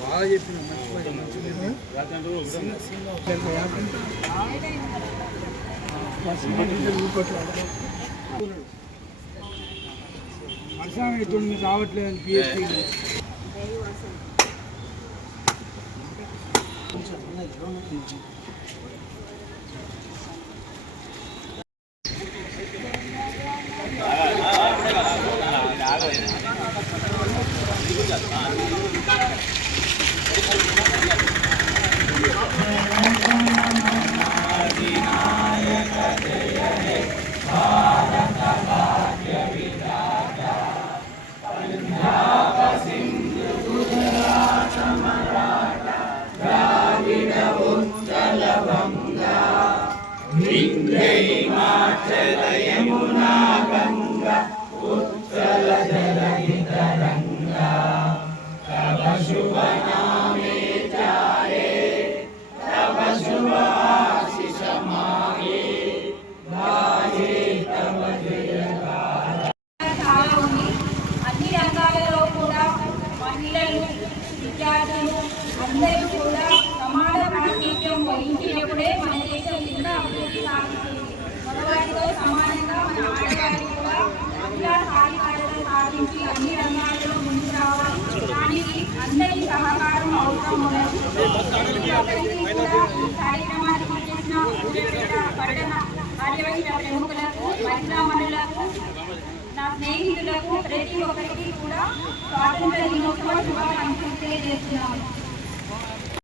బాగా చెప్పిన వర్షం ఎటువంటి రావట్లేదని పిహెచ్డి यमुना गंगा उत्कल जलधितरंगा तव शुभ नामे जाए तव शुभ आशीष मागे गाये तव जयकार చాలా ఉంది అన్ని రంగాలలో కూడా మహిళలు విద్యార్థులు అందరూ కూడా సమాన ప్రాతినిధ్యం వహించినప్పుడే మన దేశం ఇంకా అభివృద్ధి సాధిస్తుంది. మగవారితో సమానంగా మన ఆడవారికి కూడా మహిళా సాధికారత సాధించి అన్ని రంగాలలో ముందుకు రావాలి. దానికి అందరి సహకారం అవసరం ఉన్నది. కార్యక్రమానికి చేసిన పట్టణ ఆదివాసీ ప్రముఖులకు మహిళా మనులకు నా స్నేహితులకు ప్రతి ఒక్కరికి కూడా స్వాతంత్ర దినోత్సవ శుభాకాంక్షలు తెలియజేస్తున్నాను.